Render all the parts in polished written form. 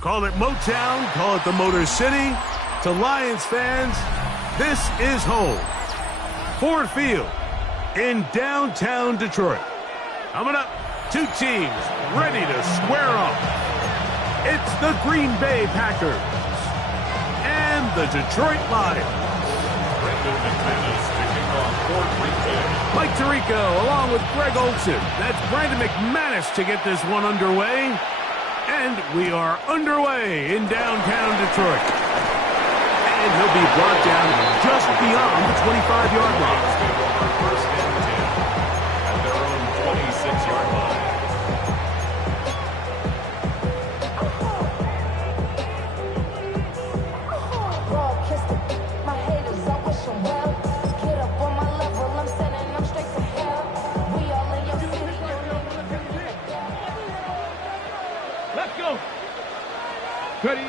Call it Motown, call it the Motor City. To Lions fans, this is home. Ford Field in downtown Detroit. Coming up, two teams ready to square off. It's the Green Bay Packers and the Detroit Lions. Mike Tirico along with Greg Olson. That's Brandon McManus to get this one underway. And we are underway in downtown Detroit. And he'll be brought down just beyond the 25-yard line. First and 10 at their own 26-yard line. My haters, I wish them well. Get up on my level, I'm sending them straight to hell. We all in your city. Let's go. Ready.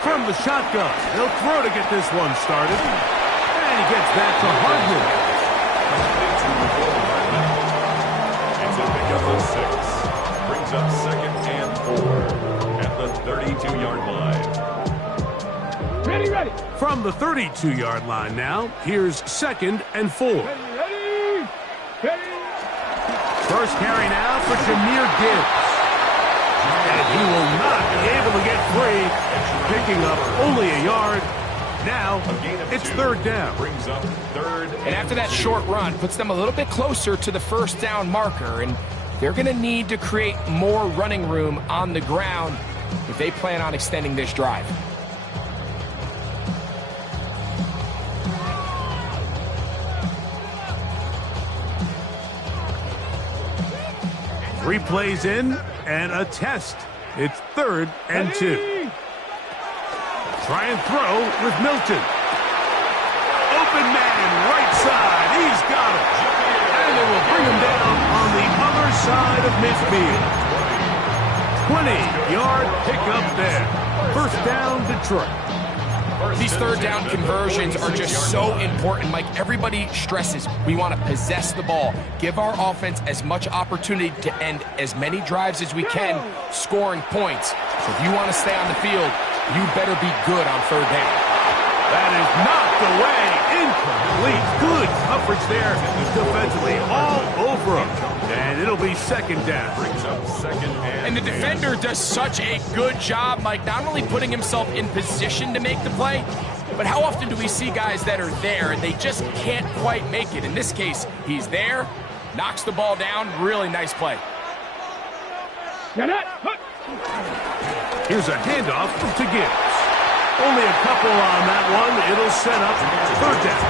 From the shotgun, he'll throw to get this one started. And he gets that to Hardman. It's a pickup of 6. Brings up 2nd and 4 at the 32-yard line. Ready. From the 32-yard line now, here's 2nd and 4. Ready. First carry now for Jahmyr Gibbs. And he will not be able to get free, picking up only a yard. Now, it's 3rd down. Brings up 3rd and after that short run, puts them a little bit closer to the first down marker, and they're going to need to create more running room on the ground if they plan on extending this drive. Three plays in and a test. It's 3rd and 2. Try and throw with Milton. Open man, right side. He's got it. And they will bring him down on the other side of midfield. 20-yard pickup there. First down, Detroit. These third down conversions are just so important, Mike. Everybody stresses we want to possess the ball, give our offense as much opportunity to end as many drives as we can, scoring points. So if you want to stay on the field, you better be good on third down. That is knocked away, incomplete. Good coverage there defensively, all over him. And it'll be second down. Brings up second And the defender does such a good job, Mike, not only putting himself in position to make the play, but how often do we see guys that are there and they just can't quite make it? In this case, he's there, knocks the ball down, really nice play. Here's a handoff to Gibbs. Only a couple on that one. It'll set up third down.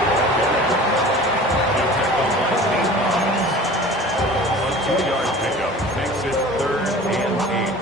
A 2-yard pickup makes it third and 8.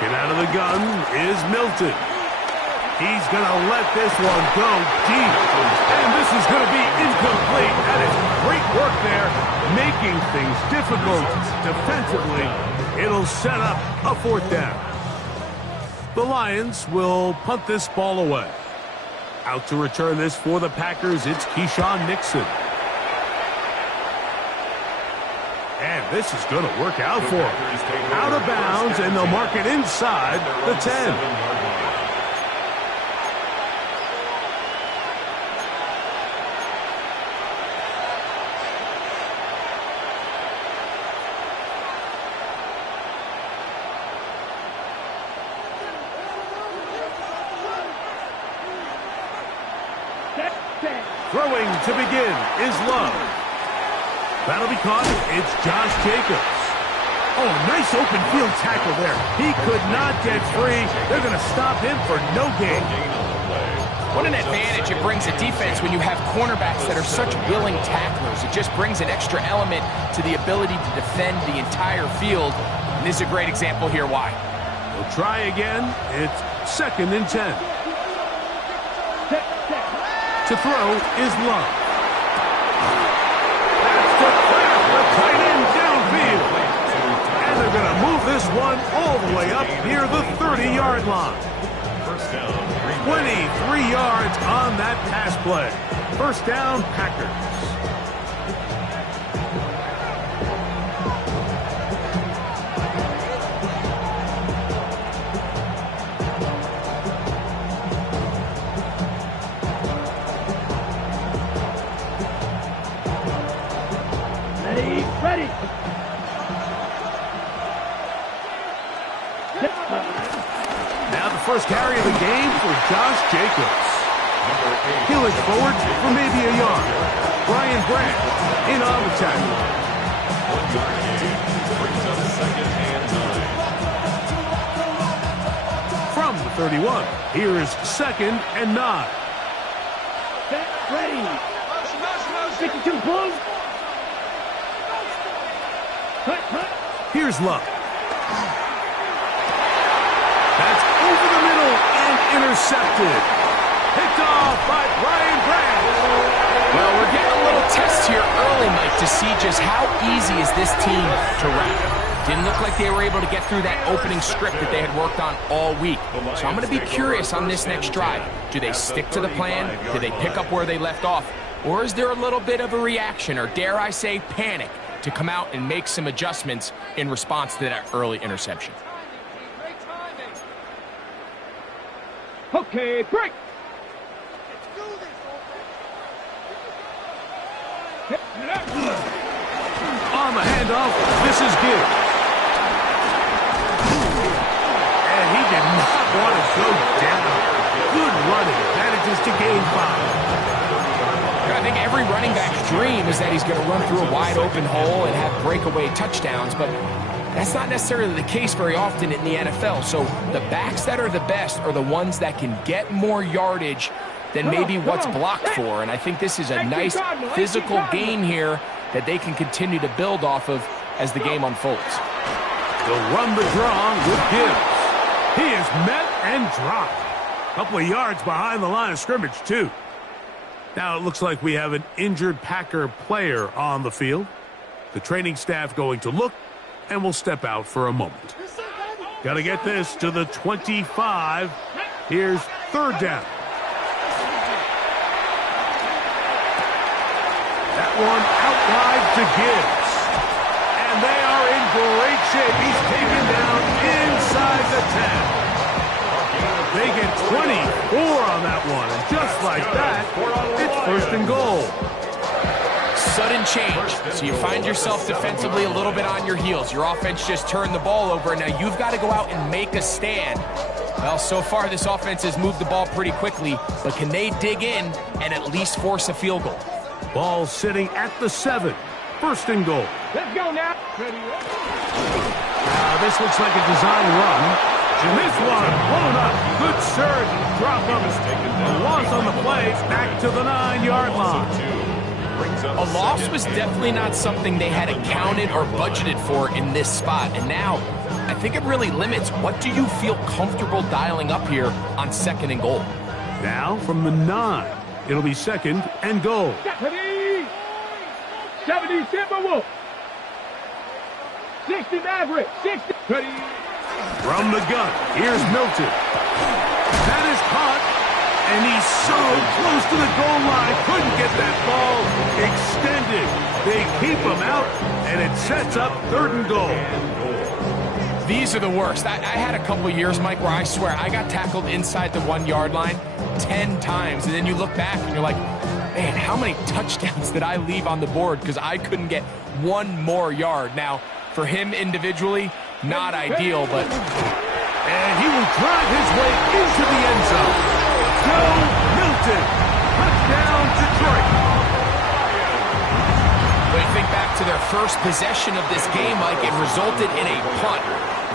Get out of the gun is Milton. He's going to let this one go deep. And this is going to be incomplete. That is great work there, making things difficult defensively. It'll set up a fourth down. The Lions will punt this ball away. Out to return this for the Packers, it's Keyshawn Nixon. And this is going to work out for him. Out of bounds, and they'll mark it inside the 10. Throwing to begin is Love. That'll be caught. It's Josh Jacobs. Oh, nice open field tackle there. He could not get free. They're going to stop him for no gain. What an advantage it brings a defense when you have cornerbacks that are such willing tacklers. It just brings an extra element to the ability to defend the entire field. And this is a great example here why. We'll try again. It's second and 10. To throw is Love. That's the pass, the tight end downfield. And they're going to move this one all the way up near the 30-yard line. First down, 23 yards on that pass play. First down, Packers. Ready. Now the first carry of the game for Josh Jacobs. He'll look forward for maybe a yard. Brian Brandt in on the tackle. 1-yard gain. Brings up second and 9. From the 31, here is second and 9. Set, ready. 52 blows. Here's Luck. That's over the middle and intercepted. Picked off by Brian Brandt. Well, we're getting a little test here early, Mike, to see just how easy is this team to wrap. Didn't look like they were able to get through that opening script that they had worked on all week. So I'm going to be curious on this next drive. Do they stick to the plan? Do they pick up where they left off? Or is there a little bit of a reaction, or dare I say panic, to come out and make some adjustments in response to that early interception? Okay, break. On the handoff, this is Gibbs. And he did not want to go down. Good running. Manages to gain 5. I think every running back's dream is that he's going to run through a wide open hole and have breakaway touchdowns, but that's not necessarily the case very often in the NFL. So the backs that are the best are the ones that can get more yardage than maybe what's blocked for. And I think this is a nice physical game here that they can continue to build off of as the game unfolds. They'll run the draw with Gibbs. He is met and dropped. A couple of yards behind the line of scrimmage, too. Now it looks like we have an injured Packer player on the field. The training staff going to look and will step out for a moment. Got to get this to the 25. Here's third down. That one out wide to Gibbs. And they are in great shape. He's taken down inside the 10. They get 24 on that one. And just like that, it's first and goal. Sudden change. So you find yourself defensively a little bit on your heels. Your offense just turned the ball over. Now you've got to go out and make a stand. Well, so far this offense has moved the ball pretty quickly. But can they dig in and at least force a field goal? Ball sitting at the 7. First and goal. Let's go now. This looks like a design run. And this one blown up. Good surge. Drop of it. A loss on the play. Back to the 9-yard line. A loss was definitely not something they had accounted or budgeted for in this spot. And now, I think it really limits what do you feel comfortable dialing up here on second and goal. Now from the 9. It'll be second and goal. 70 Timberwolves. 60 Maverick. 60. From the gun, here's Milton. That is caught, and he's so close to the goal line. Couldn't get that ball extended. They keep him out, and it sets up third and goal. These are the worst. I had a couple years, Mike, where I swear I got tackled inside the 1-yard line 10 times, and then you look back and you're like, man, how many touchdowns did I leave on the board because I couldn't get one more yard? Now, for him individually, not ideal, but... And he will drive his way into the end zone. Joe Milton, touchdown Detroit. When you think back to their first possession of this game, Mike, it resulted in a punt.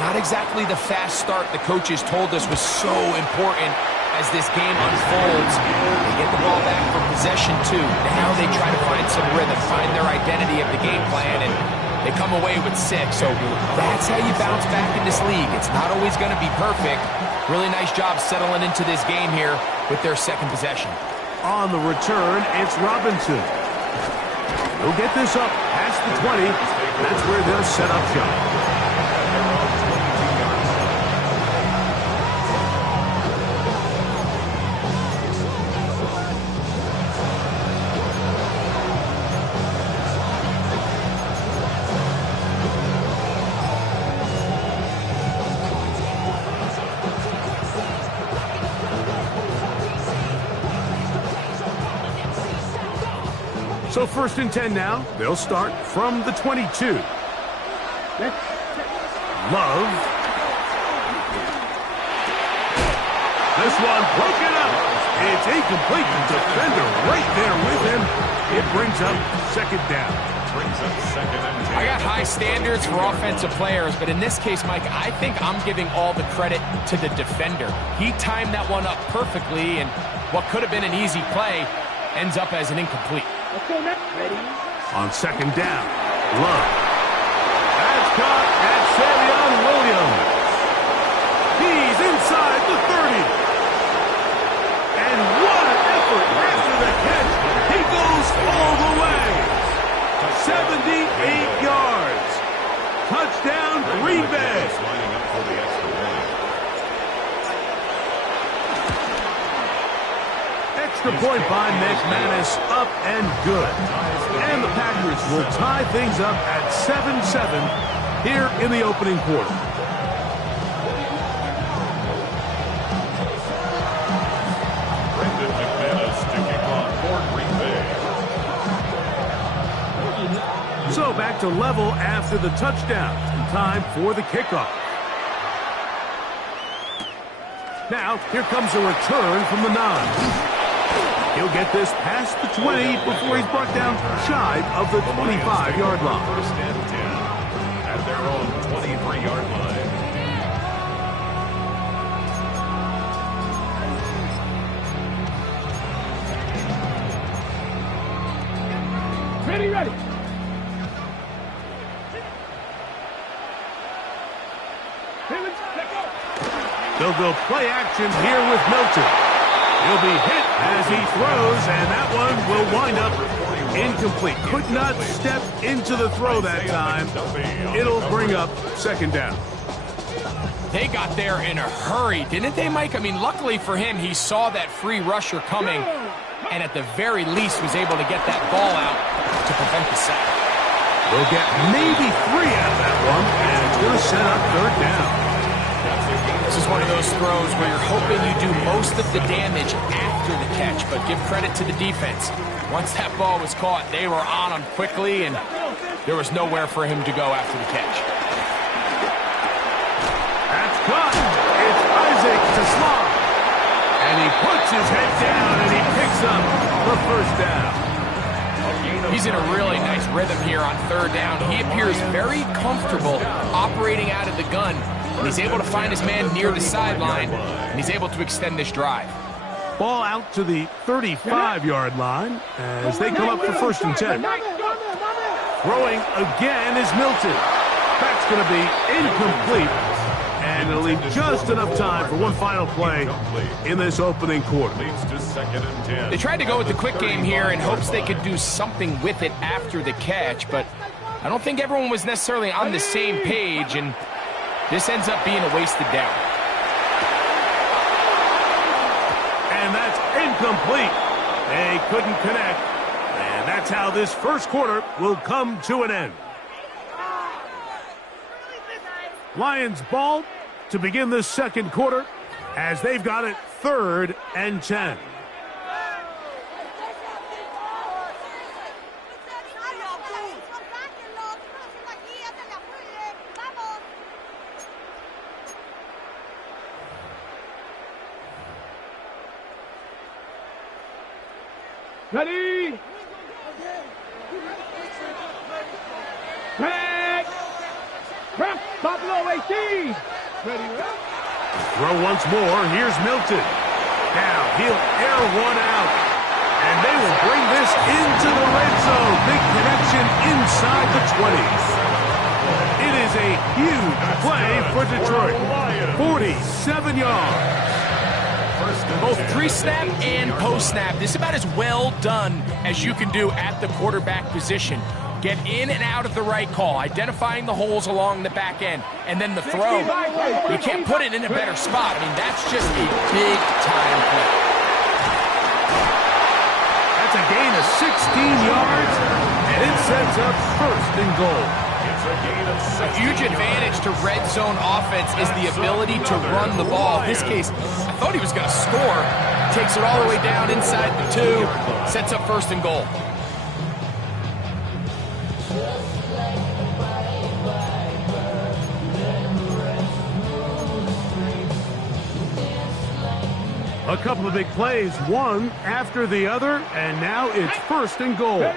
Not exactly the fast start the coaches told us was so important as this game unfolds. They get the ball back for possession 2. Now they try to find some rhythm, find their identity of the game plan, and they come away with 6. So that's how you bounce back in this league. It's not always going to be perfect. Really nice job settling into this game here with their second possession. On the return, it's Robinson. He'll get this up past the 20. That's where they'll set up shop. So first and 10 now. They'll start from the 22. Love. This one broken up. It's incomplete. The defender right there with him. It brings up second down. I got high standards for offensive players, but in this case, Mike, I think I'm giving all the credit to the defender. He timed that one up perfectly, and what could have been an easy play ends up as an incomplete. On second down, Love. That's caught at Savion Williams. He's inside the 30. And what an effort after the catch. He goes all the way. 78 yards. Touchdown, Green Bay. Extra point by McManus, up and good. And the Packers will tie things up at 7-7 here in the opening quarter. So back to level after the touchdown. And time for the kickoff. Now, here comes a return from the 9. He'll get this past the 20 before he's brought down shy of the 25-yard line. First and 10 at their own 23-yard line. Ready, ready. They'll go play action here with Milton. He'll be hit as he throws, and that one will wind up incomplete. Could not step into the throw that time. It'll bring up second down. They got there in a hurry, didn't they, Mike? I mean, luckily for him, he saw that free rusher coming, and at the very least was able to get that ball out to prevent the sack. We'll get maybe 3 out of that one, and it's going to set up third down. This is one of those throws where you're hoping you do most of the damage after the catch, but give credit to the defense. Once that ball was caught, they were on him quickly, and there was nowhere for him to go after the catch. That's caught. It's Isaac to Slaughter. And he puts his head down, and he picks up the first down. He's in a really nice rhythm here on third down. He appears very comfortable operating out of the gun. And he's able to find his man near the sideline, and he's able to extend this drive. Ball out to the 35-yard line as they come up for first and 10. Throwing again is Milton. That's going to be incomplete, and it'll leave just enough time for one final play in this opening quarter. They tried to go with the quick game here in hopes they could do something with it after the catch, but I don't think everyone was necessarily on the same page, and this ends up being a wasted down. And that's incomplete. They couldn't connect. And that's how this first quarter will come to an end. Lions ball to begin this second quarter as they've got it 3rd and 10. Ready. Back. Prep. Buffalo 18. Ready. Throw once more. Here's Milton. Now he'll air one out. And they will bring this into the red zone. Big connection inside the 20s. It is a huge play for Detroit. 47 yards. Both pre-snap and post-snap. This is about as well done as you can do at the quarterback position. Get in and out of the right call, identifying the holes along the back end, and then the throw. You can't put it in a better spot. I mean, that's just a big-time play. That's a gain of 16 yards, and it sets up first and goal. A huge advantage to red zone offense is the ability to run the ball. In this case, I thought he was going to score. Takes it all the way down inside the 2. Sets up first and goal. A couple of big plays, one after the other, and now it's first and goal. Trying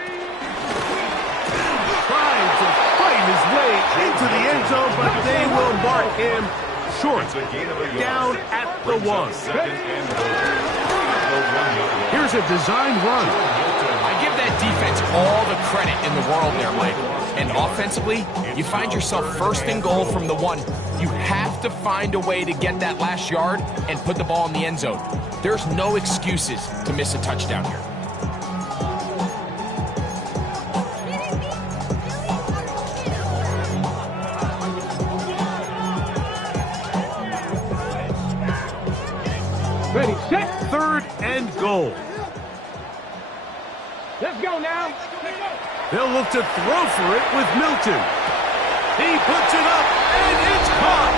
to fight his way into the end zone, but they will mark him short. Down at the 1. Here's a design run. I give that defense all the credit in the world there, Mike. And offensively, you find yourself first and goal from the 1. You have to find a way to get that last yard and put the ball in the end zone. There's no excuses to miss a touchdown here. Ready, set. 3rd and goal. Let's go now. They'll look to throw for it with Milton. He puts it up, and it's caught.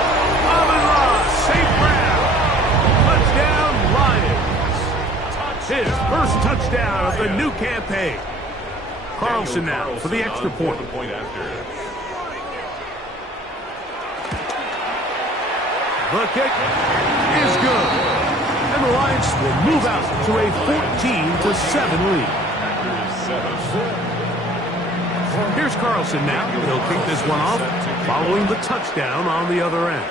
Amon-Ra, safe ground. Touchdown, Lions. His first touchdown of the new campaign. Carlson now for the extra point. The kick is good. And the Lions will move out to a 14-7 lead. Here's Carlson now. He'll kick this one off following the touchdown on the other end.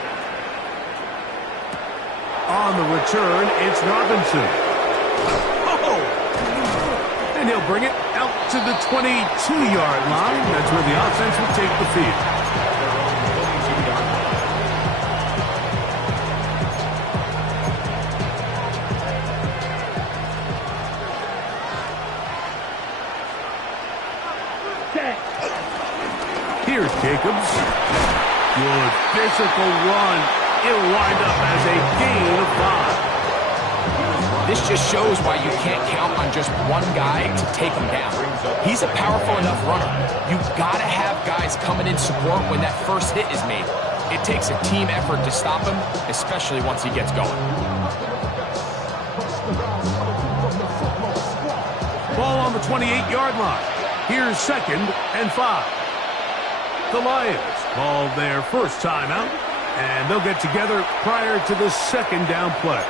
On the return, it's Robinson. Oh! And he'll bring it out to the 22-yard line. That's where the offense will take the field. Here's Jacobs. Good physical run. It'll wind up as a gain of 5. This just shows why you can't count on just one guy to take him down. He's a powerful enough runner. You've got to have guys coming in support when that first hit is made. It takes a team effort to stop him, especially once he gets going. Ball on the 28-yard line. Here's 2nd and 5. The Lions call their first timeout, and they'll get together prior to the 2nd down play.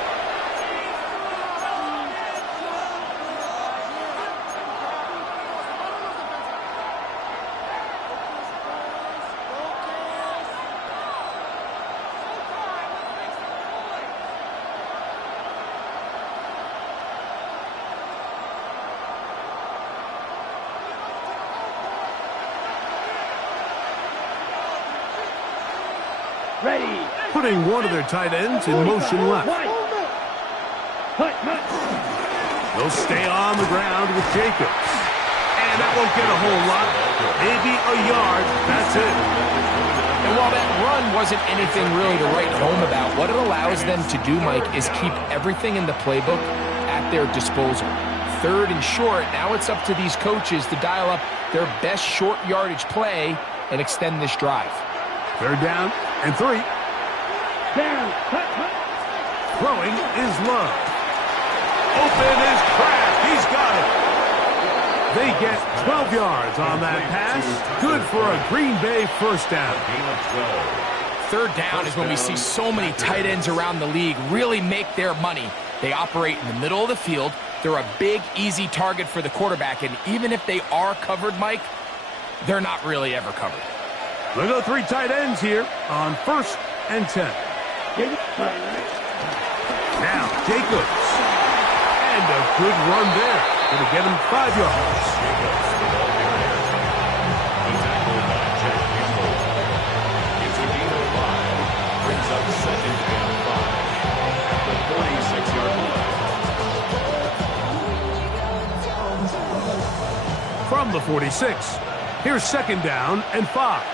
Ready. Putting one of their tight ends in motion left. They'll stay on the ground with Jacobs. And that won't get a whole lot. Maybe a yard. That's it. And while that run wasn't anything really to write home about, what it allows them to do, Mike, is keep everything in the playbook at their disposal. 3rd and short, now it's up to these coaches to dial up their best short yardage play and extend this drive. 3rd down and 3. Throwing is Love. Open is Kraft. He's got it. They get 12 yards on that pass. Good for a Green Bay first down. 3rd down is when we see so many tight ends around the league really make their money. They operate in the middle of the field. They're a big, easy target for the quarterback. And even if they are covered, Mike, they're not really ever covered. We'll go 3 tight ends here on 1st and 10. Now, Jacobs. And a good run there. Going to get him 5 yards. The tackle by Jack Campbell. It's a gain of 5. Brings up 2nd and 5 at the 46-yard line. From the 46, here's 2nd down and 5.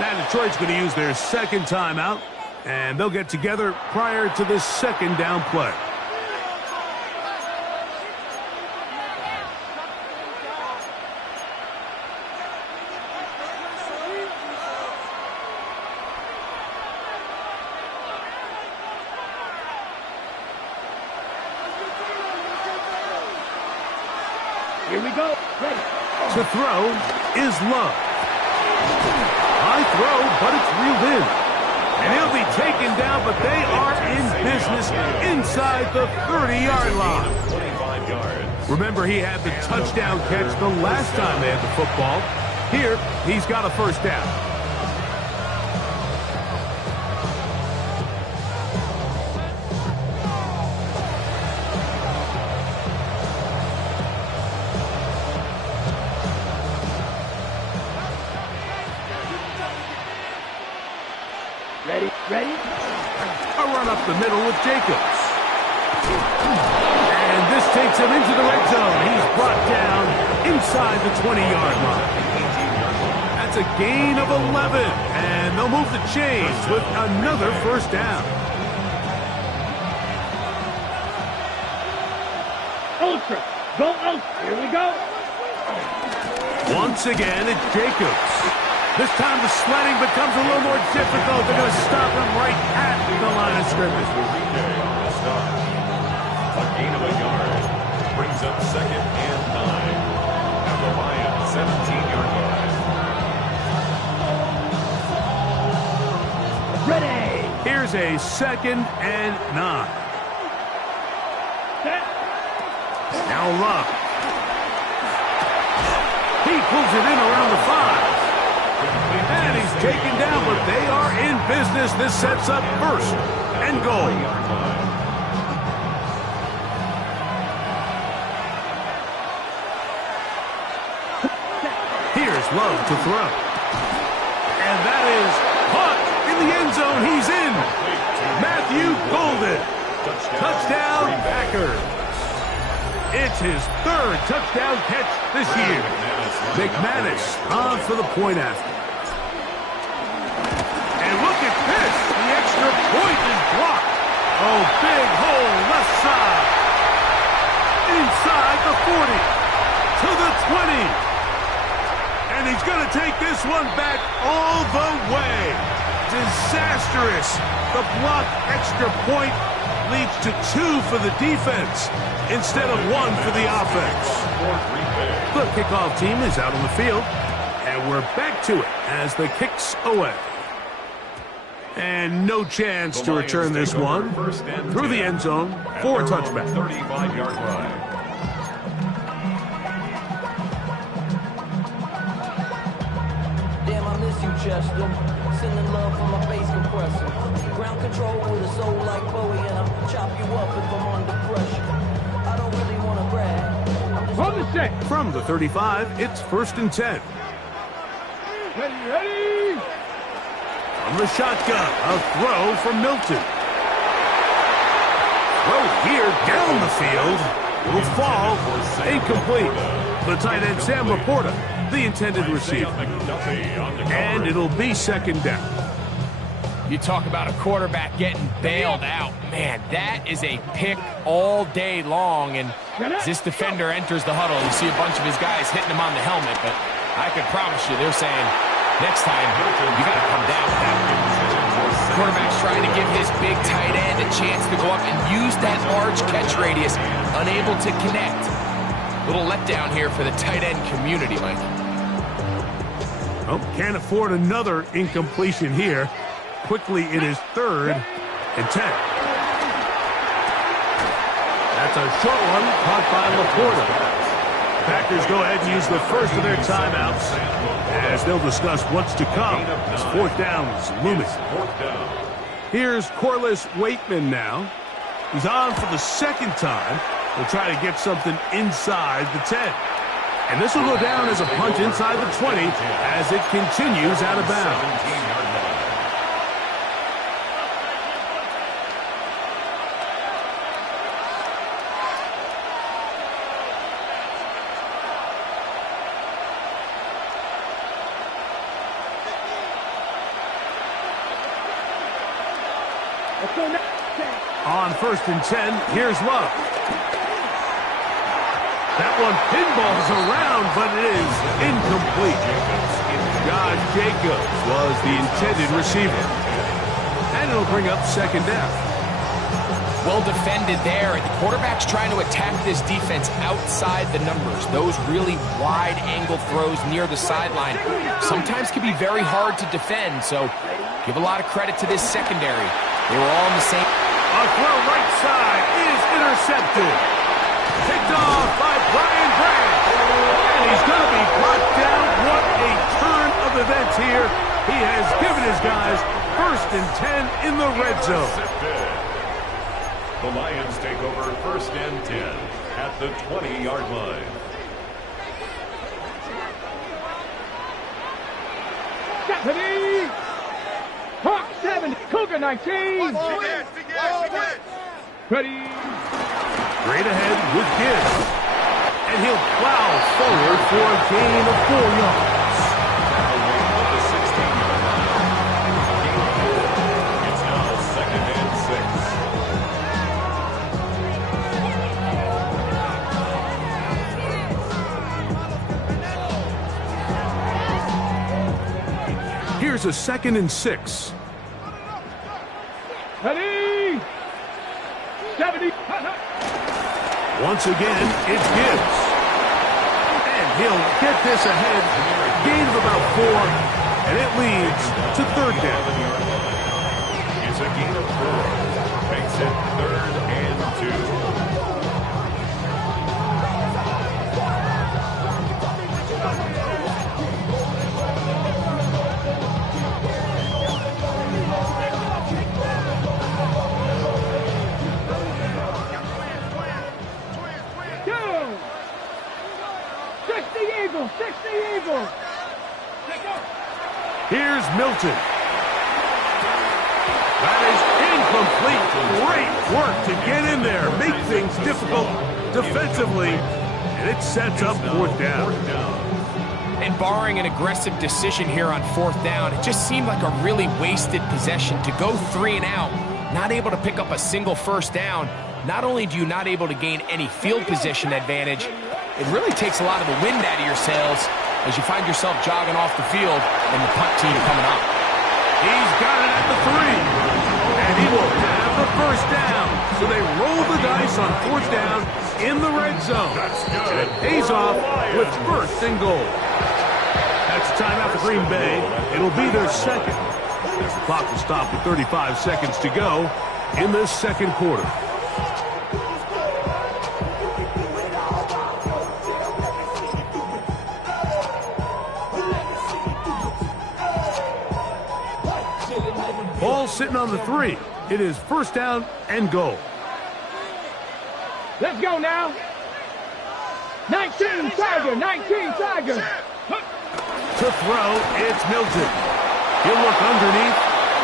Now Detroit's going to use their 2nd timeout, and they'll get together prior to the 2nd down play. Here we go. Ready. To throw is Love. High throw, but it's reeled in. And he'll be taken down, but they are in business inside the 30-yard line. 25 yards. Remember, he had the touchdown catch the last time they had the football. Here, he's got a first down. Ready? A run up the middle with Jacobs. And this takes him into the red zone. He's brought down inside the 20-yard line. That's a gain of 11. And they'll move the chains with another first down. Ultra. Go Ultra. Here we go. Once again, it's Jacobs. This time the sledding becomes a little more difficult. They're going to stop him right at the line of scrimmage. A gain of a yard. Brings up 2nd and 9 at the Lions 17-yard line. Ready. Here's a 2nd and 9. Set. Now Love. He pulls it in around the 5. And he's taken down, but they are in business. This sets up 1st and goal. love to throw. And that is caught in the end zone. He's in. Matthew Golden. Touchdown, Packers. It's his third touchdown catch this year. McManus on for the point after. And look at this. The extra point is blocked. Oh, big hole left side. Inside the 40. To the 20. And he's going to take this one back all the way. Disastrous. The blocked extra point leads to 2 for the defense instead of 1 for the offense. The kickoff team is out on the field, and we're back to it as the kick's away. And no chance to return this one through the end zone for a touchback. 35-yard line. Damn, I miss you, Chester. Sending love from my bass compressor. Ground control with a soul like Bowie, and I'll chop you up if I'm under pressure. I don't really want to brag. From the set. From the 35, it's 1st and 10. Ready. From the shotgun, a throw from Milton. Throw here down the field. Will fall. Incomplete. The tight end, Sam Laporta, the intended receiver. And it'll be 2nd down. You talk about a quarterback getting bailed out. Man, that is a pick all day long. And as this defender enters the huddle, you see a bunch of his guys hitting him on the helmet. But I can promise you, they're saying, next time, you got to come down with that. Quarterback's trying to give his big tight end a chance to go up and use that large catch radius. Unable to connect. Little letdown here for the tight end community, Mike. Oh, can't afford another incompletion here. Quickly, it is 3rd and 10. That's a short one caught by Laporta. Packers go ahead and use the first of their timeouts as they'll discuss what's to come as 4th down is looming. Here's Corliss Waitman now. He's on for the 2nd time. He'll try to get something inside the 10. And this will go down as a punt inside the 20 as it continues out of bounds. On 1st and 10, here's Love. That one pinballs around, but it is incomplete. Josh Jacobs was the intended receiver. And it'll bring up 2nd down. Well defended there. The quarterback's trying to attack this defense outside the numbers. Those really wide angle throws near the sideline sometimes can be very hard to defend. So give a lot of credit to this secondary. They were all in the same. A throw right side is intercepted. Picked off by Brian Branch. And he's going to be brought down. What a turn of events here. He has given his guys 1st and 10 in the red zone. The Lions take over 1st and 10 at the 20-yard line. Stephanie. Hawk 7. Cougar 19. Ready. Straight ahead with Gibbs. And he'll plow forward for a gain of 4 yards. The 16-yard line. It's now 2nd and 6. Here's a 2nd and 6. Ready. 70. Once again, it's Gibbs. And he'll get this ahead. Gain of about 4. And it leads to 3rd down. It's a gain of 4. Makes it 3rd and 2. Here's Milton. That is incomplete. Great work to get in there, make things difficult defensively, and it sets up fourth down. And barring an aggressive decision here on fourth down, it just seemed like a really wasted possession to go 3 and out, not able to pick up a single first down. Not only do you not able to gain any field position advantage, it really takes a lot of the wind out of your sails as you find yourself jogging off the field and the punt team coming up. He's got it at the 3, and he will have the first down. So they roll the dice on fourth down in the red zone. And it pays off with first and goal. That's a timeout for Green Bay. It'll be their second. As the clock will stop with 35 seconds to go in this second quarter. Ball sitting on the 3. It is first down and goal. Let's go now. 19 Tiger, 19 Tiger. To throw, it's Milton. He'll look underneath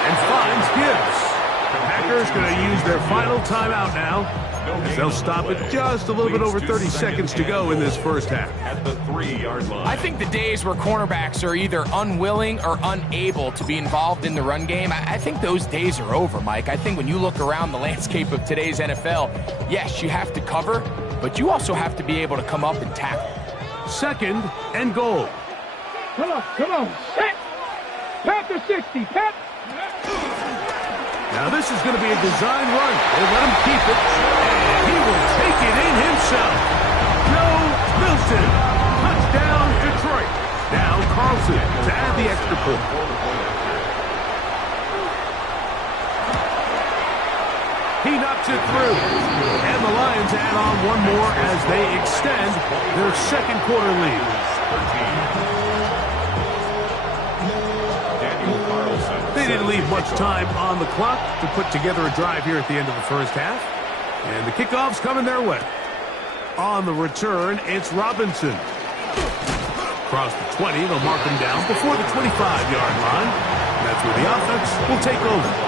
and finds Gibbs. The Packers going to use their final timeout now, as they'll stop at just a little bit over 30 seconds to go in this first half. At the 3-yard line. I think the days where cornerbacks are either unwilling or unable to be involved in the run game, I think those days are over, Mike. I think when you look around the landscape of today's NFL, yes, you have to cover, but you also have to be able to come up and tackle. Second and goal. Come on. Set. Panther 60, Pep. Now this is going to be a design run. They let him keep it, and he will take it in himself. Joe Milton. Touchdown, Detroit. Now Carlson to add the extra point. He knocks it through. And the Lions add on one more as they extend their second quarter lead. They didn't leave much time on the clock to put together a drive here at the end of the first half. And the kickoff's coming their way. On the return, it's Robinson. Across the 20, they'll mark him down before the 25-yard line. That's where the offense will take over.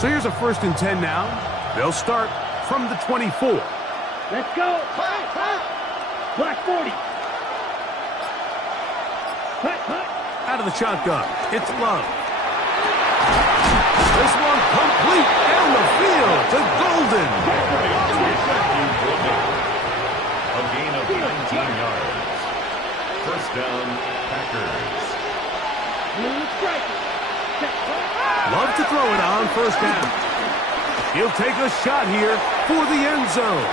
So here's a 1st and 10 now. They'll start from the 24. Let's go. Black 40. Cut. Out of the shotgun, it's Love. This one complete down the field to Golden. A gain of 19 yards. First down, Packers. Love to throw it on first down. He'll take a shot here for the end zone.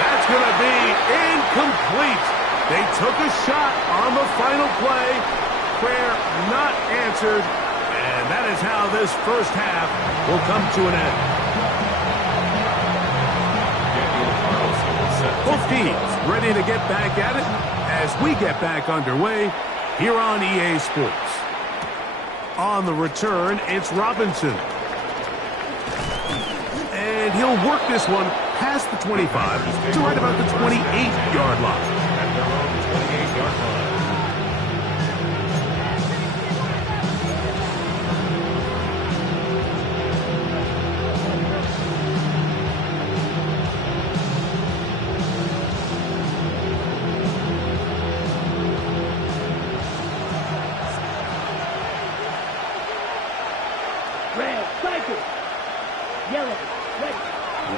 That's going to be incomplete. They took a shot on the final play. Prayer not answered. And that is how this first half will come to an end. Both teams ready to get back at it as we get back underway here on EA Sports. On the return, it's Robinson. And he'll work this one past the 25 to right about the 28-yard line. At their own 28-yard line.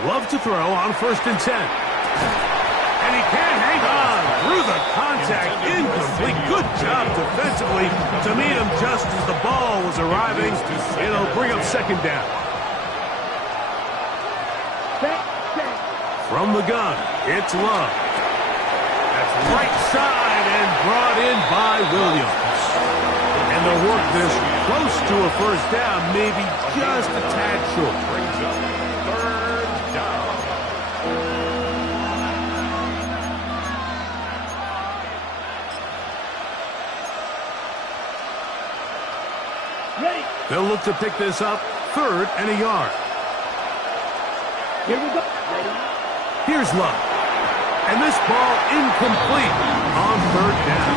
Love to throw on 1st and 10. And he can't hang on through the contact. Incomplete. Good job defensively to meet him just as the ball was arriving. It'll bring up second down. From the gun, it's Love. That's right side and brought in by Williams. And they'll work this close to a first down, maybe just a tad short. Brings up third down. They'll look to pick this up, 3rd and a yard. Here we go. Here's Love. And this ball incomplete on 3rd down.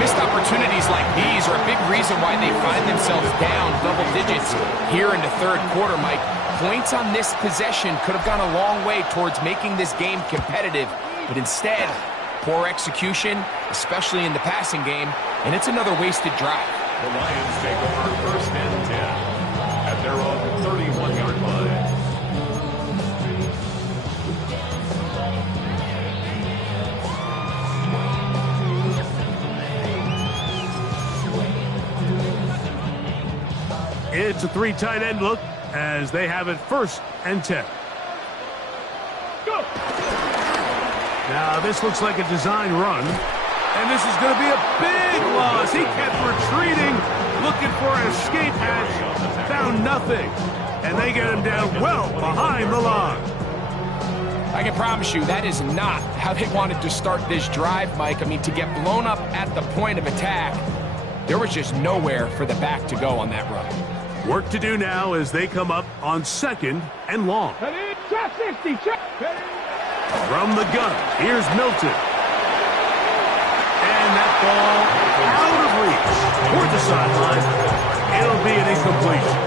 Missed opportunities like these are a big reason why they find themselves down double digits here in the 3rd quarter, Mike. Points on this possession could have gone a long way towards making this game competitive, but instead, poor execution, especially in the passing game, and it's another wasted drive. The Lions take over 1st and 10 at their own 31-yard line. It's a 3 tight end look as they have it 1st and 10. Go. Now this looks like a design run, and this is going to be a big loss. He kept retreating, looking for an escape hatch, found nothing, and they get him down well behind the line. I can promise you that is not how they wanted to start this drive, Mike. I mean, to get blown up at the point of attack, there was just nowhere for the back to go on that run. Work to do now as they come up on 2nd and long. Check 60. Check. From the gun, here's Milton. And that ball out of reach toward the sideline. It'll be an incompletion.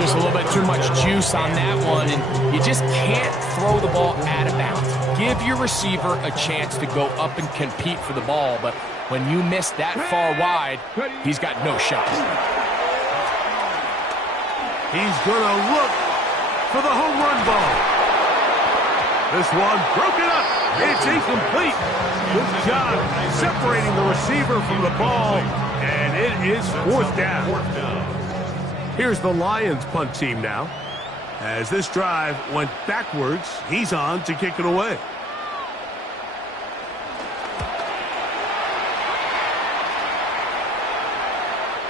Just a little bit too much juice on that one, and you just can't throw the ball out of bounds. Give your receiver a chance to go up and compete for the ball, but when you miss that far wide, he's got no shot. He's going to look for the home run ball. This one broken up. It's incomplete. Good job separating the receiver from the ball, and it is 4th down. Here's the Lions punt team now. As this drive went backwards, he's on to kick it away.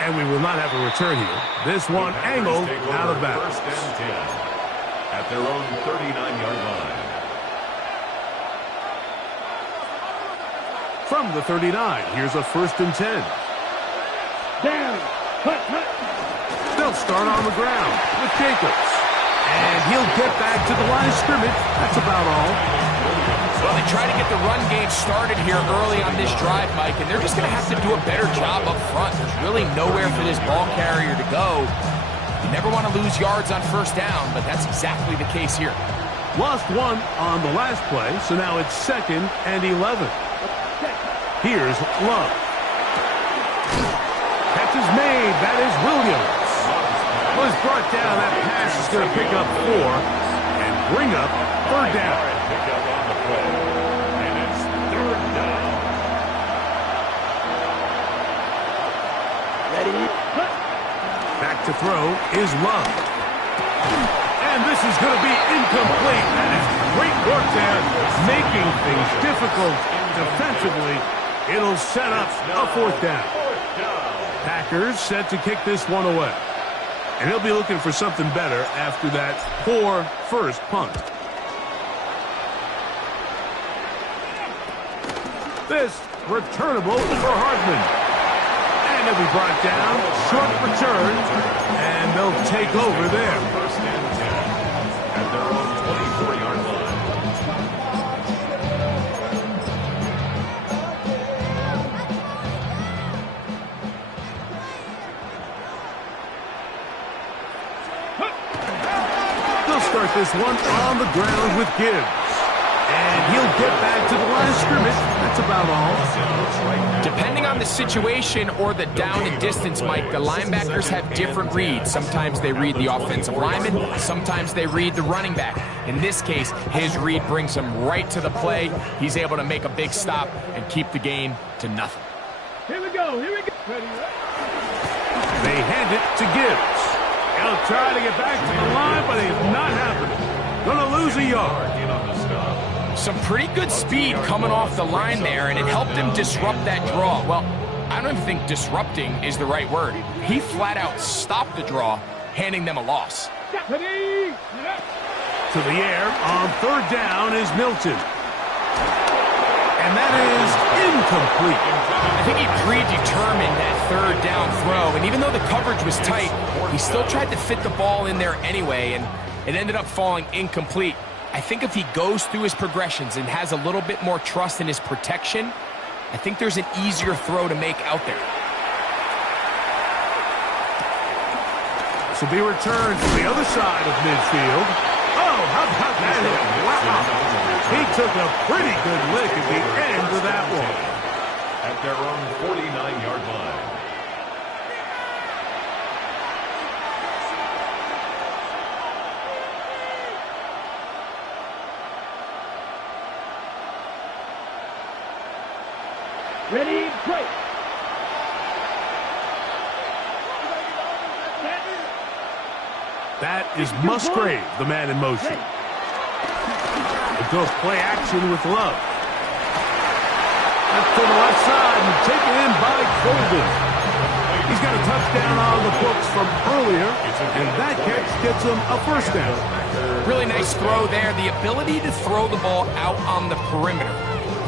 And we will not have a return here. This one angled out of bounds. 1st and 10 at their own 39-yard line. From the 39, here's a 1st and 10. Down. Hut. They'll start on the ground with Jacobs. And he'll get back to the line of scrimmage. That's about all. Well, they try to get the run game started here early on this drive, Mike, and they're just going to have to do a better job up front. There's really nowhere for this ball carrier to go. You never want to lose yards on 1st down, but that's exactly the case here. Lost 1 on the last play, so now it's 2nd and 11. Here's Love. Catch is made. That is Williams. Was brought down. That pass is going to pick up 4 and bring up 3rd down. Pick up on the play, and it's 3rd down. Ready. Back to throw is Love. And this is going to be incomplete. That is great work there, making things difficult defensively. It'll set up a 4th down. Packers set to kick this one away. And he'll be looking for something better after that poor first punt. This returnable for Hardman. And he'll be brought down. Short return. And they'll take over there. 1st and 10 at their own 24-yard line. Start this one on the ground with Gibbs. And he'll get back to the line of scrimmage. That's about all. Depending on the situation or the down and distance, Mike, the linebackers have different reads. Sometimes they read the offensive lineman. Sometimes they read the running back. In this case, his read brings him right to the play. He's able to make a big stop and keep the gain to nothing. Here we go. They hand it to Gibbs. He'll try to get back to the line, but it's not happening. Gonna lose a yard. Some pretty good speed coming off the line there, and it helped him disrupt that draw. Well, I don't even think disrupting is the right word. He flat out stopped the draw, handing them a loss. To the air on 3rd down is Milton. And And that is incomplete. I think he predetermined that third down throw, and even though the coverage was tight, he still tried to fit the ball in there anyway, and it ended up falling incomplete. I think if he goes through his progressions and has a little bit more trust in his protection, I think there's an easier throw to make out there. This will be returned to the other side of midfield. Oh, how about that hit? Wow. He took a pretty good lick at the end of that one. At their own 49-yard line. Ready, play. That is Musgrave, the man in motion. It goes play action with Love. That's to the left side and taken in by Colden. He's got a touchdown on the books from earlier, and that catch gets him a first down. Really nice throw there. The ability to throw the ball out on the perimeter.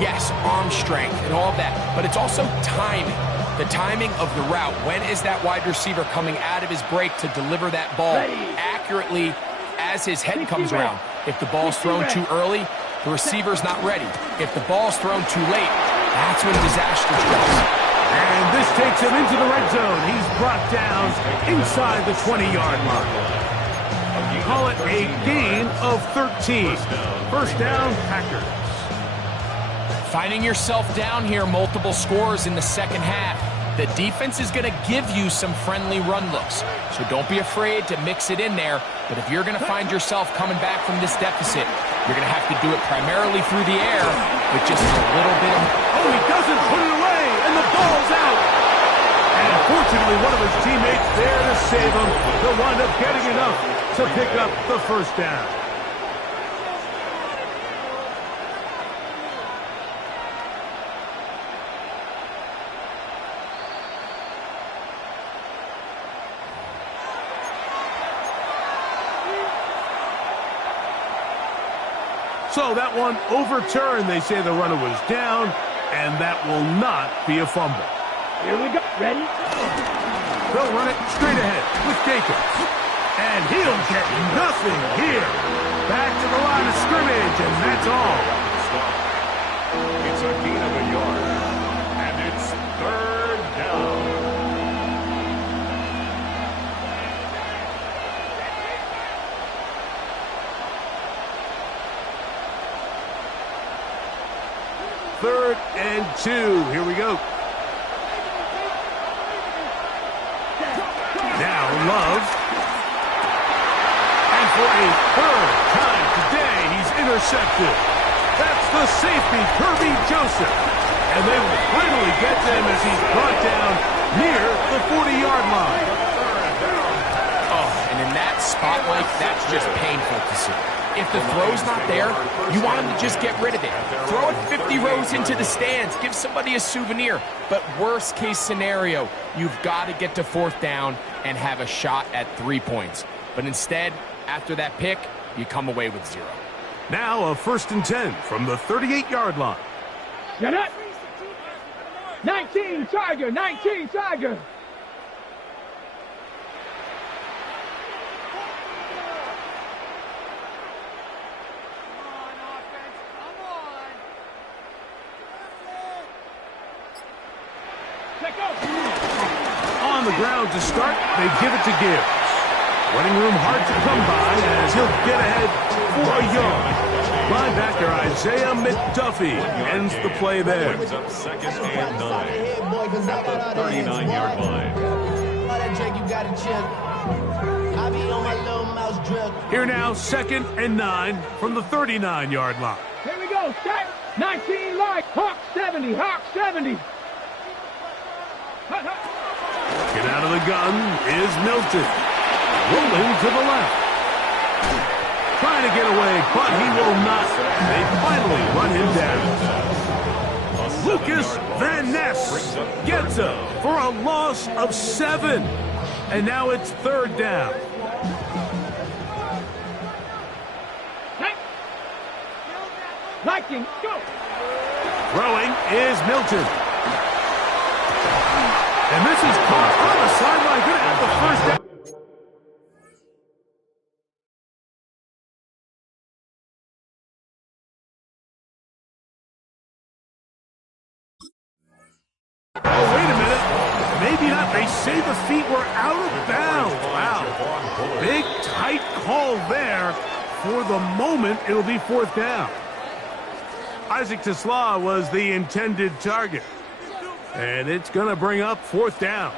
Yes, arm strength and all of that, but it's also timing. The timing of the route. When is that wide receiver coming out of his break to deliver that ball accurately as his head comes around? If the ball's thrown too early, the receiver's not ready. If the ball's thrown too late, that's when disaster strikes. And this takes him into the red zone. He's brought down inside the 20-yard line. Call it a gain of 13. First down, Packers. Finding yourself down here, multiple scores in the second half. The defense is going to give you some friendly run looks, so don't be afraid to mix it in there. But if you're going to find yourself coming back from this deficit, you're going to have to do it primarily through the air with just a little bit of... Oh, he doesn't put it away, and the ball's out. And unfortunately, one of his teammates there to save him. He'll wind up getting enough to pick up the first down. So that one overturned. They say the runner was down, and that will not be a fumble. Here we go. Ready? They'll run it straight ahead with Jacobs. And he'll get nothing here. Back to the line of scrimmage, and that's all. It's a gain of a yard, and it's third down. Third and 2. Here we go. Now Love. And for a third time today, he's intercepted. That's the safety, Kirby Joseph. And they will finally get them as he's brought down near the 40-yard line. Oh, and in that spotlight, that's just painful to see. If the throw's not there, you want him to just get rid of it. Throw it 50 rows into the stands. Give somebody a souvenir. But worst case scenario, you've got to get to fourth down and have a shot at 3 points. But instead, after that pick, you come away with 0. Now a 1st and 10 from the 38-yard line. Get up. 19 Tiger, 19 Tiger. On the ground to start, they give it to Gibbs. Running room hard to come by as he'll get ahead for a yard. Linebacker Isaiah McDuffie ends the play there. Brings up 2nd and 9 at the 39-yard line. Here now, 2nd and 9 from the 39-yard line. Here we go. Start. 19 light. Hawk 70. Hawk 70. Get out of the gun is Milton. Rolling to the left. Trying to get away, but he will not. They finally run him down. Lucas Van Ness gets him for a loss of 7. And now it's 3rd down. Liking, go. Throwing is Milton. And this is caught on the sideline. Going to have the first down. Oh, wait a minute. Maybe not. They say the feet were out of bounds. Wow. Big, tight call there. For the moment, it'll be fourth down. Isaac Tesla was the intended target. And it's going to bring up fourth down.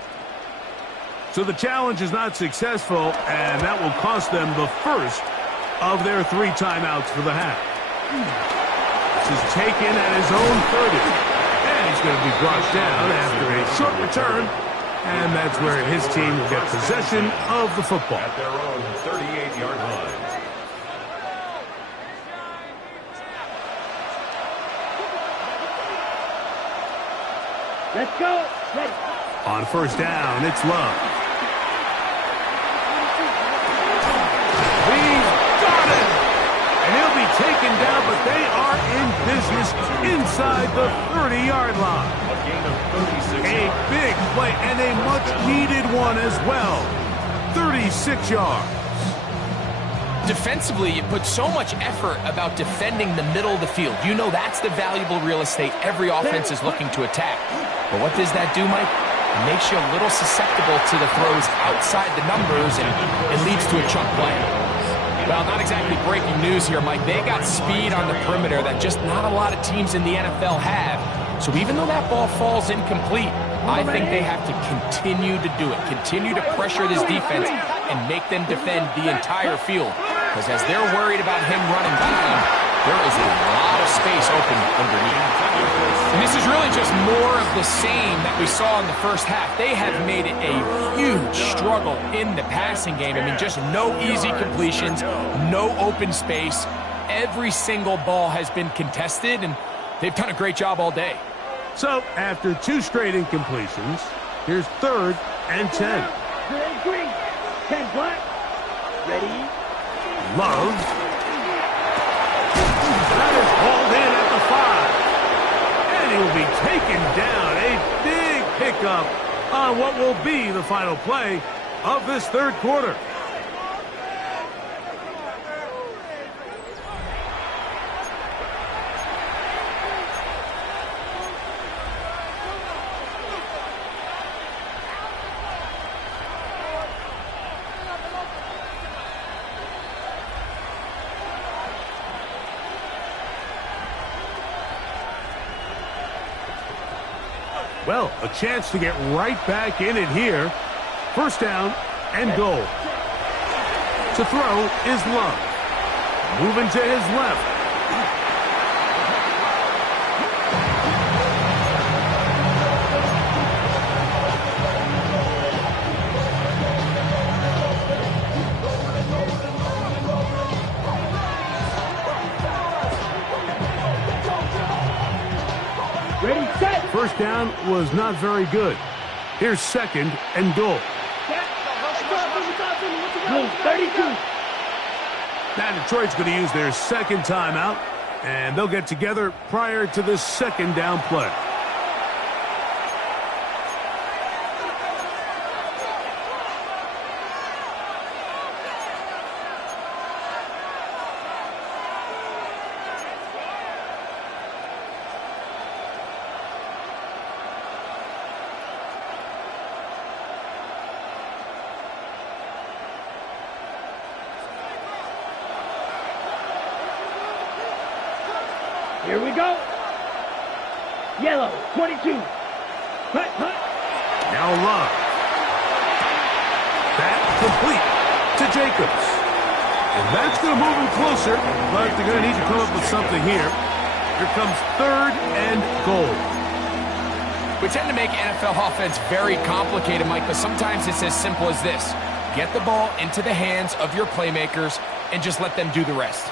So the challenge is not successful, and that will cost them the first of their 3 timeouts for the half. This is taken at his own 30. And he's going to be brought down after a short return. And that's where his team will get possession of the football. At their own 38-yard line. Let's go. Ready. On first down, it's Love. He's got it! And he'll be taken down, but they are in business inside the 30-yard line. A gain of 36 A yards. big play and a much-needed one as well. 36 yards. Defensively, you put so much effort about defending the middle of the field. You know that's the valuable real estate every offense is looking to attack. But what does that do, Mike? It makes you a little susceptible to the throws outside the numbers, and it leads to a chunk play. Well, not exactly breaking news here, Mike. They got speed on the perimeter that just not a lot of teams in the NFL have. So even though that ball falls incomplete, I think they have to continue to do it. Continue to pressure this defense and make them defend the entire field. Because as they're worried about him running behind, there is a lot of space open underneath. And this is really just more of the same that we saw in the first half. They have made it a huge struggle in the passing game. I mean, just no easy completions, no open space. Every single ball has been contested, and they've done a great job all day. So, after 2 straight incompletions, here's 3rd and 10. Green. 10 black. Ready. Love. That is hauled in at the 5. And he will be taken down. A big pickup on what will be the final play of this 3rd quarter. Well, a chance to get right back in it here. First down and goal. To throw is Love. Moving to his left. Ready, set. First down was not very good. Here's 2nd and goal. Blue, 32. Now Detroit's going to use their 2nd timeout, and they'll get together prior to this 2nd down play. Here we go. Yellow, 22. Hut, hut. Now Love. That complete to Jacobs. And that's going to move him closer, but they're going to need to come up with something here. Here comes 3rd and goal. We tend to make NFL offense very complicated, Mike, but sometimes it's as simple as this. Get the ball into the hands of your playmakers and just let them do the rest.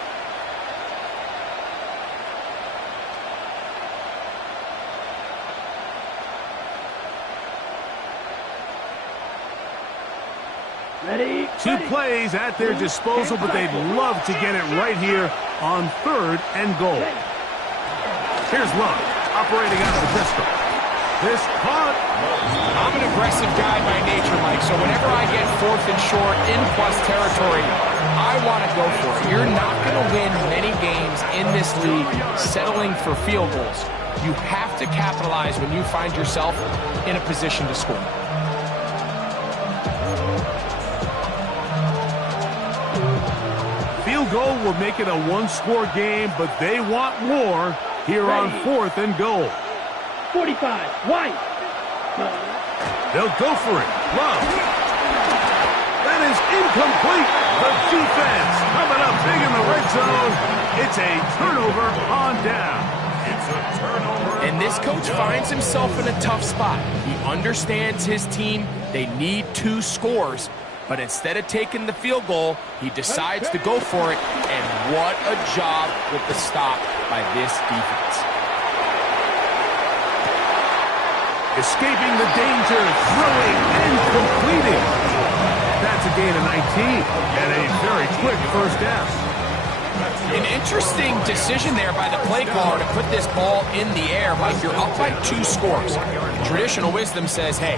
Ready. 2 plays at their disposal, but they'd love to get it right here on 3rd and goal. Here's Love. operating out of the pistol. This caught. I'm an aggressive guy by nature, Mike, so whenever I get 4th and short in plus territory, I want to go for it. You're not going to win many games in this league settling for field goals. You have to capitalize when you find yourself in a position to score. Field goal will make it a one-score game, but they want more here on 4th and goal. 45, White. They'll go for it. Love. That is incomplete. The defense coming up big in the red zone. It's a turnover on down. It's a turnover. And this coach finds himself in a tough spot. He understands his team. They need 2 scores. But instead of taking the field goal, he decides to go for it. And what a job with the stop by this defense. Escaping the danger, throwing and completing. That's a gain of 19 and a very quick first down. An interesting decision there by the play caller to put this ball in the air. Mike, you're up by 2 scores. Traditional wisdom says, hey,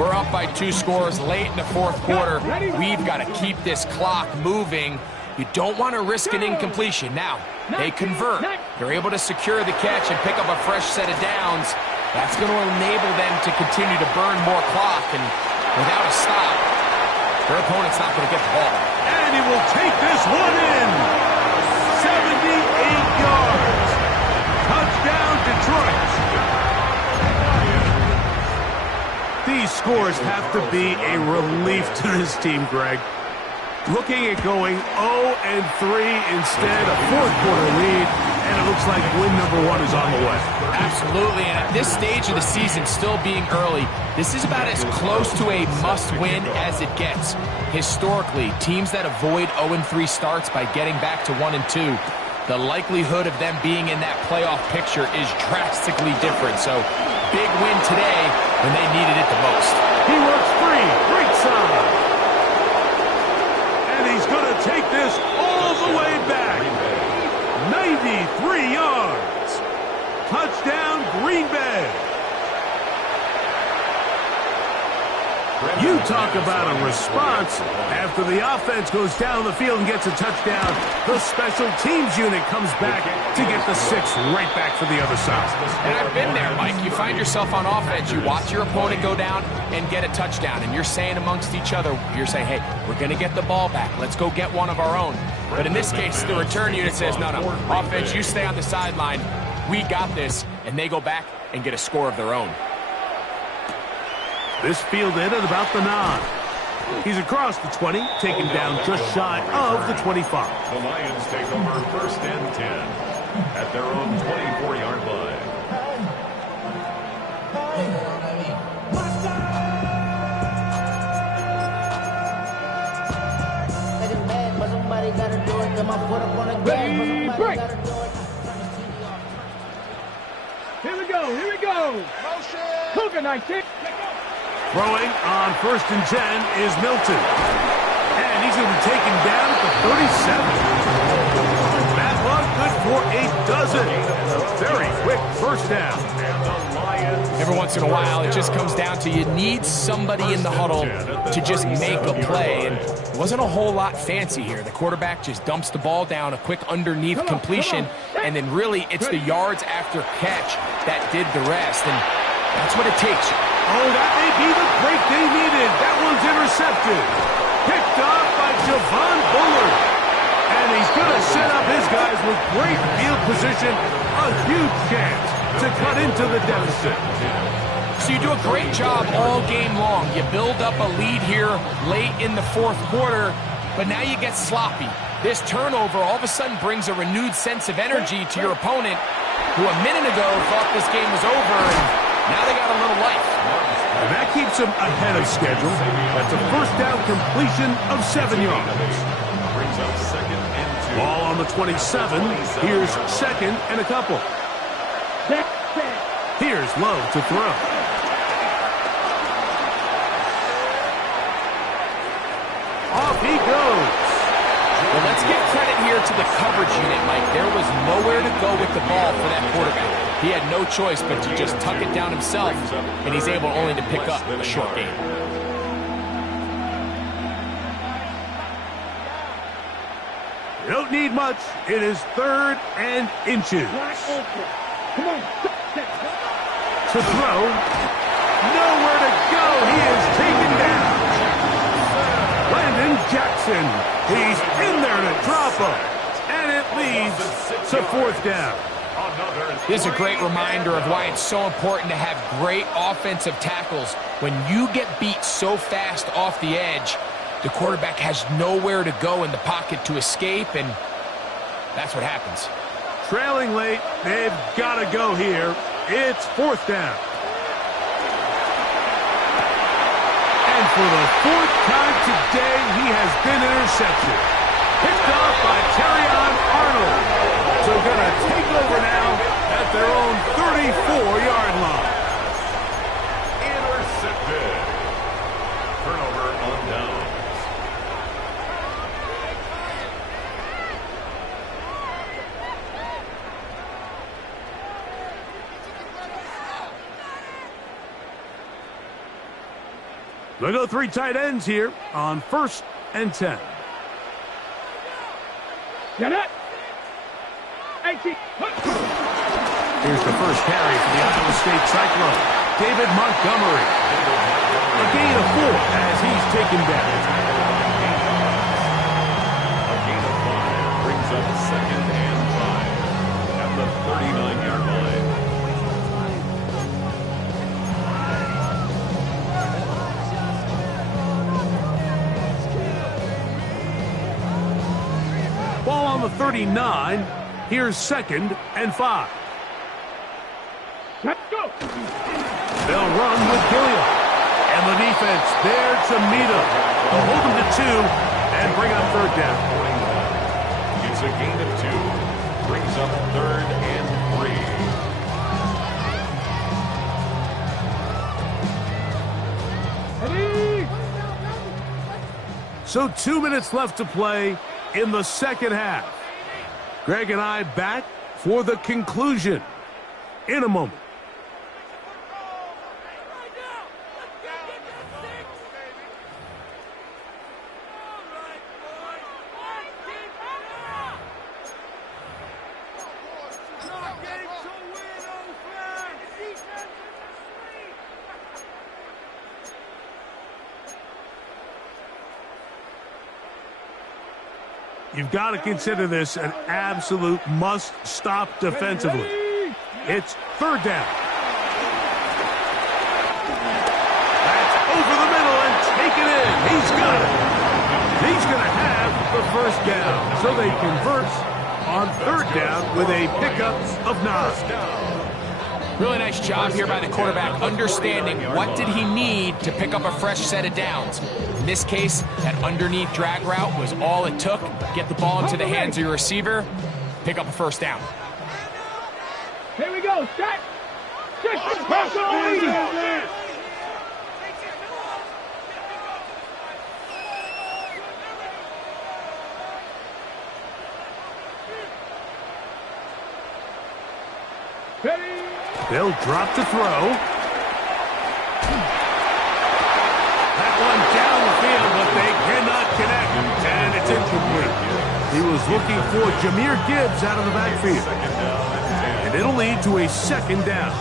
we're up by 2 scores late in the 4th quarter. We've got to keep this clock moving. You don't want to risk an incompletion. Now, they convert. They're able to secure the catch and pick up a fresh set of downs. That's going to enable them to continue to burn more clock, and without a stop, their opponent's not going to get the ball. And he will take this one in. 78 yards. Touchdown, Detroit. These scores have to be a relief to this team, Greg. Looking at going 0-3 instead, a 4th quarter lead, and it looks like win number 1 is on the way. Absolutely, and at this stage of the season, still being early, this is about as close to a must-win as it gets. Historically, teams that avoid 0-3 starts by getting back to 1-2, the likelihood of them being in that playoff picture is drastically different. So, big win today when they needed it the most. He works free, great side. And he's going to take this all the way back. 93 yards. Touchdown, Green Bay. You talk about a response. After the offense goes down the field and gets a touchdown, the special teams unit comes back to get the 6 right back for the other side. And I've been there, Mike. You find yourself on offense, you watch your opponent go down and get a touchdown, and you're saying amongst each other, you're saying, hey, we're going to get the ball back. Let's go get one of our own. But in this case, the return unit says, no, offense, you stay on the sideline. We got this, and they go back and get a score of their own. This fielded at about the 9. He's across the 20, taken down just shy of the 25. The Lions take over 1st and 10 at their own 24-yard line. Break. Here we go. Cougar 19. Throwing on 1st and 10 is Milton. And he's going to be taken down at the 37. That was good for a dozen. A very quick first down. Every once in a while, it just comes down to you need somebody in the huddle to just make a play. And it wasn't a whole lot fancy here. The quarterback just dumps the ball down, a quick underneath completion, and then really it's the yards after catch that did the rest. And that's what it takes. Oh, that may be the break they needed. That one's intercepted. Picked off by Javon Bullard. And he's going to set up his guys with great field position. A huge chance to cut into the deficit. So you do a great job all game long. You build up a lead here late in the 4th quarter, but now you get sloppy. This turnover all of a sudden brings a renewed sense of energy to your opponent, who a minute ago thought this game was over, and now they got a little life. And that keeps him ahead of schedule. That's a first down completion of 7 yards. Brings up 2nd and 2. Ball on the 27. Here's 2nd and a couple. Here's Love to throw. Off he goes. Well, let's give credit here to the coverage unit, Mike. There was nowhere to go with the ball for that quarterback. He had no choice but to just tuck it down himself, and he's able only to pick up a short gain. You don't need much. It is 3rd and inches. Come on. To throw. Nowhere to go. He is taken down. Landon Jackson. He's in there to drop him. And it leads to 4th down. This is a great reminder of why it's so important to have great offensive tackles. When you get beat so fast off the edge, the quarterback has nowhere to go in the pocket to escape, and that's what happens. Trailing late, they've got to go here. It's 4th down. And for the 4th time today, he has been intercepted. Picked off by Terrion Arnold. So going to take over now at their own 34-yard line. Intercepted. Turnover on downs. They'll go 3 tight ends here on 1st and 10. Get it. 18. Here's the first carry for the Iowa State Cyclone. David Montgomery. A gain of 4 as he's taken down. A gain of 5 brings up 2nd and 5 at the 39-yard line. Ball on the 39. Here's 2nd and 5. Let's go. They'll run with Gilliam. And the defense there to meet him. They'll hold him to 2 and bring up 3rd down. It's a gain of 2. Brings up 3rd and 3. So 2 minutes left to play in the 2nd half. Greg and I back for the conclusion in a moment. You've got to consider this an absolute must-stop defensively. It's 3rd down. That's over the middle and taken in. He's got it. He's going to have the 1st down. So they convert on 3rd down with a pickup of 9. Really nice job here by the quarterback, understanding what did he need to pick up a fresh set of downs. In this case, that underneath drag route was all it took. Get the ball into the hands of your receiver, pick up a 1st down. Here we go. Set. They'll drop to throw. That one down the field, but they cannot connect. And it's incomplete. He was looking for Jahmyr Gibbs out of the backfield. And it'll lead to a 2nd down.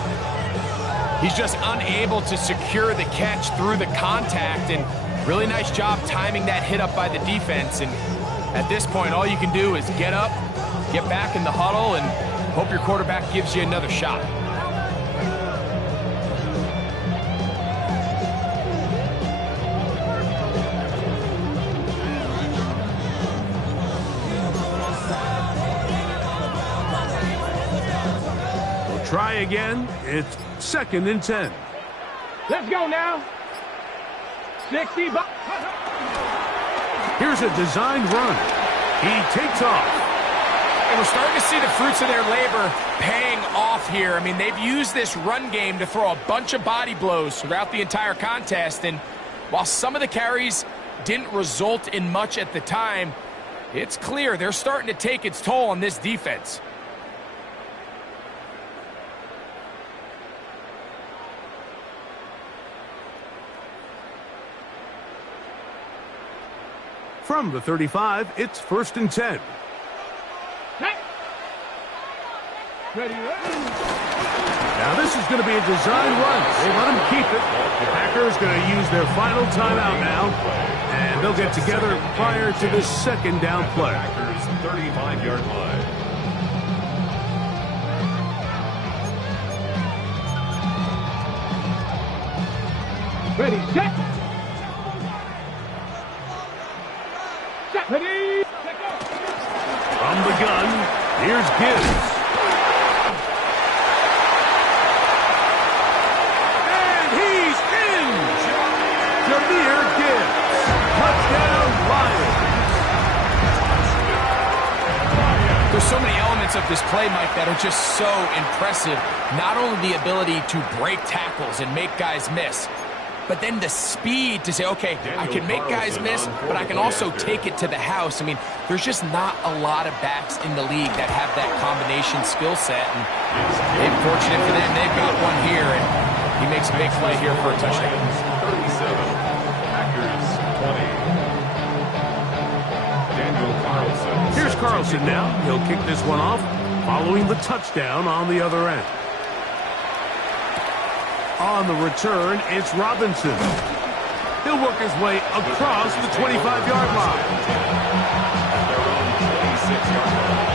He's just unable to secure the catch through the contact, and really nice job timing that hit up by the defense. And at this point, all you can do is get up, get back in the huddle, and hope your quarterback gives you another shot. Try again. It's 2nd and 10. Let's go now. 60. Here's a designed run. He takes off. And we're starting to see the fruits of their labor paying off here. I mean, they've used this run game to throw a bunch of body blows throughout the entire contest. And while some of the carries didn't result in much at the time, it's clear they're starting to take its toll on this defense. From the 35, it's 1st and 10. Set. Ready, ready. Now this is going to be a design run. They let him keep it. The Packers going to use their final timeout now, and they'll get together prior to the 2nd down play. Packers 35-yard line. Ready, set. Set, ready. Set, go. From the gun, here's Gibbs. And he's in! Jahmyr Gibbs. Touchdown, Lions. There's so many elements of this play, Mike, that are just so impressive. Not only the ability to break tackles and make guys miss, but then the speed to say, okay, I can make guys miss, but I can also take it to the house. I mean, there's just not a lot of backs in the league that have that combination skill set. And fortunate for them, they've got one here, and he makes a big play here for a touchdown. 37, Packers 20. Daniel Carlson. Here's Carlson now. He'll kick this one off, following the touchdown on the other end. On the return, it's Robinson. He'll work his way across the 25-yard line. Their own 26-yard line.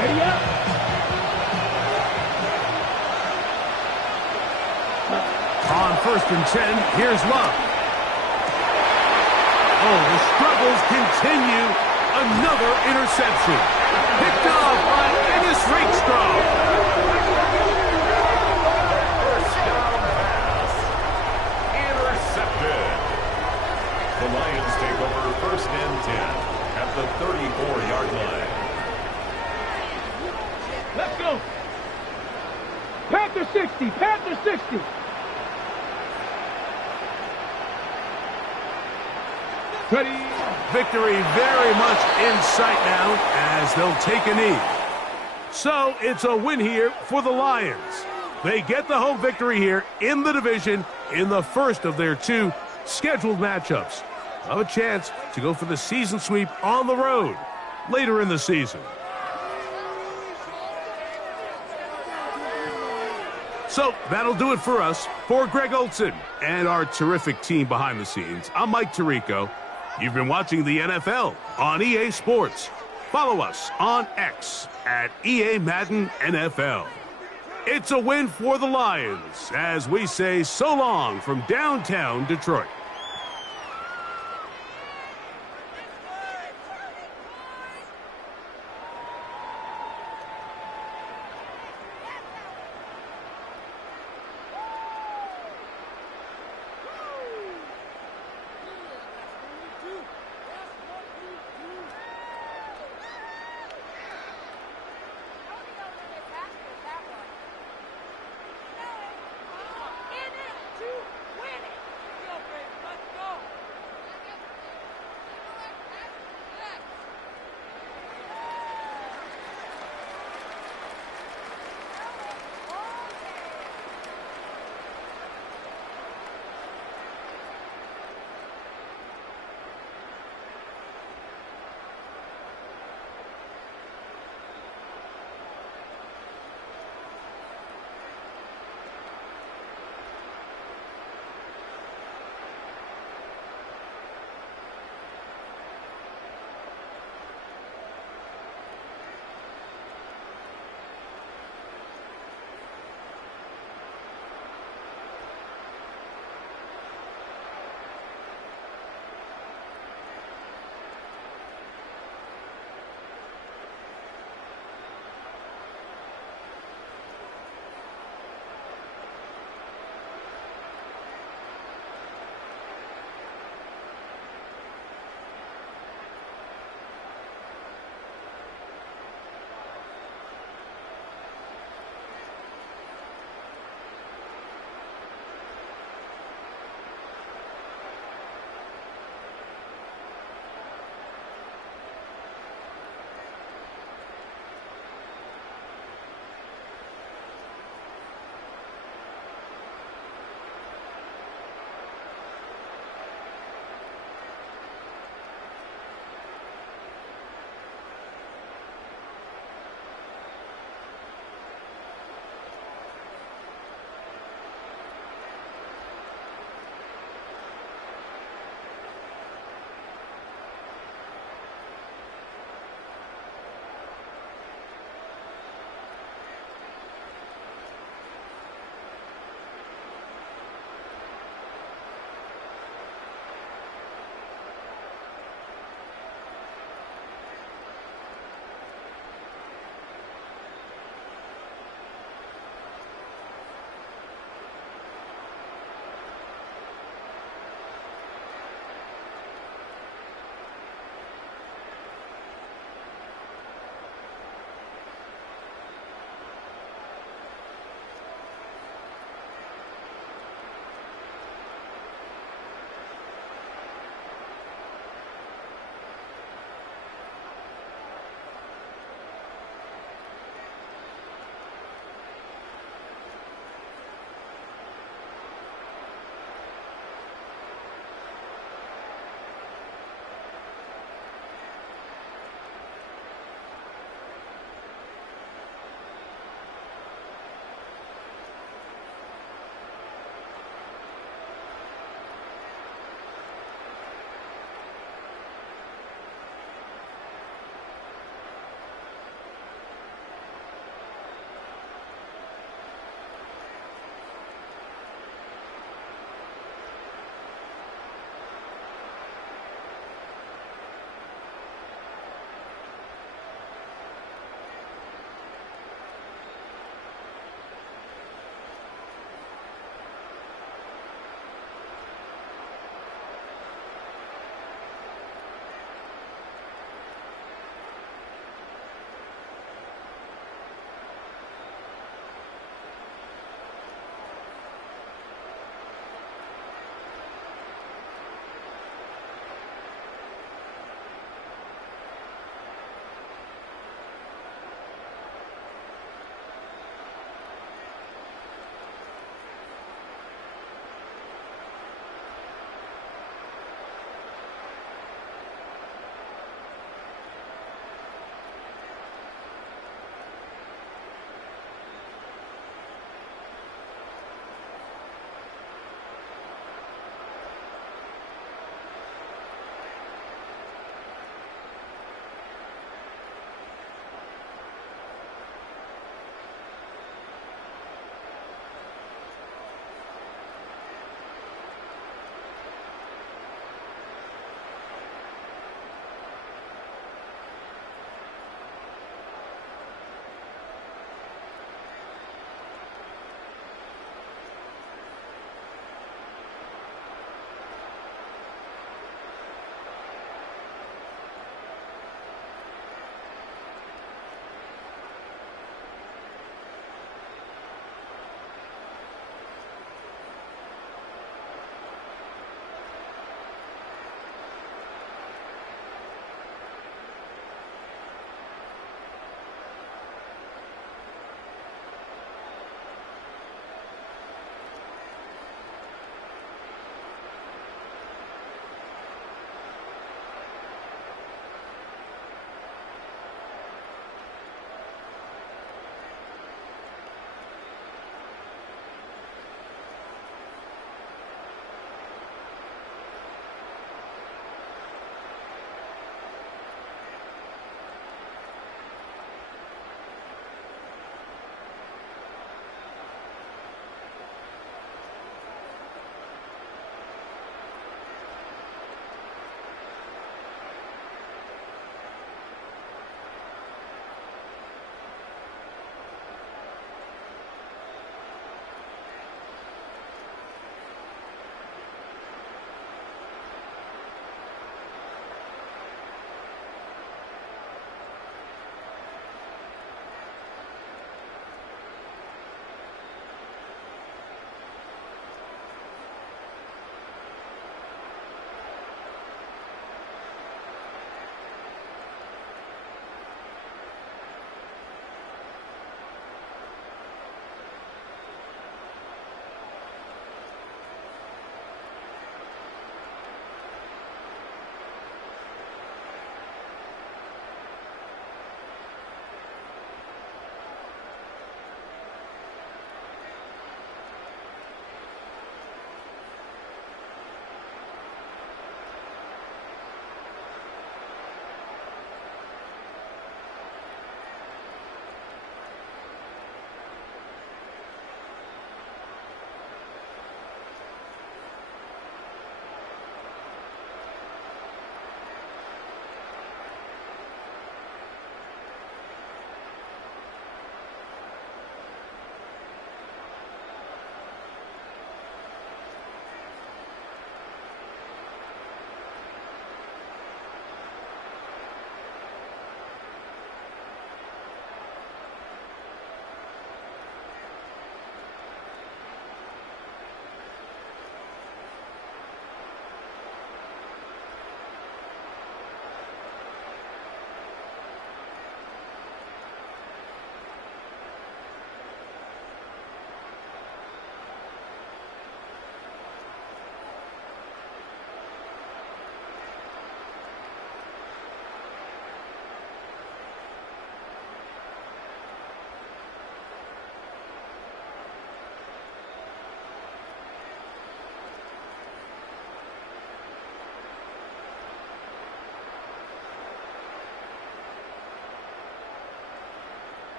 Ready up. On 1st and 10, here's Love. Oh, the struggles continue. Another interception. Picked off by Ennis Rakestraw. First down pass. Intercepted. The Lions take over 1st and 10 at the 34-yard line. Let's go. Panther 60. Panther 60. Ready. Victory very much in sight now as they'll take a knee. So it's a win here for the Lions. They get the home victory here in the division in the first of their 2 scheduled matchups. Have a chance to go for the season sweep on the road later in the season. So that'll do it for us. For Greg Olson and our terrific team behind the scenes, I'm Mike Tirico. You've been watching the NFL on EA Sports. Follow us on X at EA Madden NFL. It's a win for the Lions as we say so long from downtown Detroit.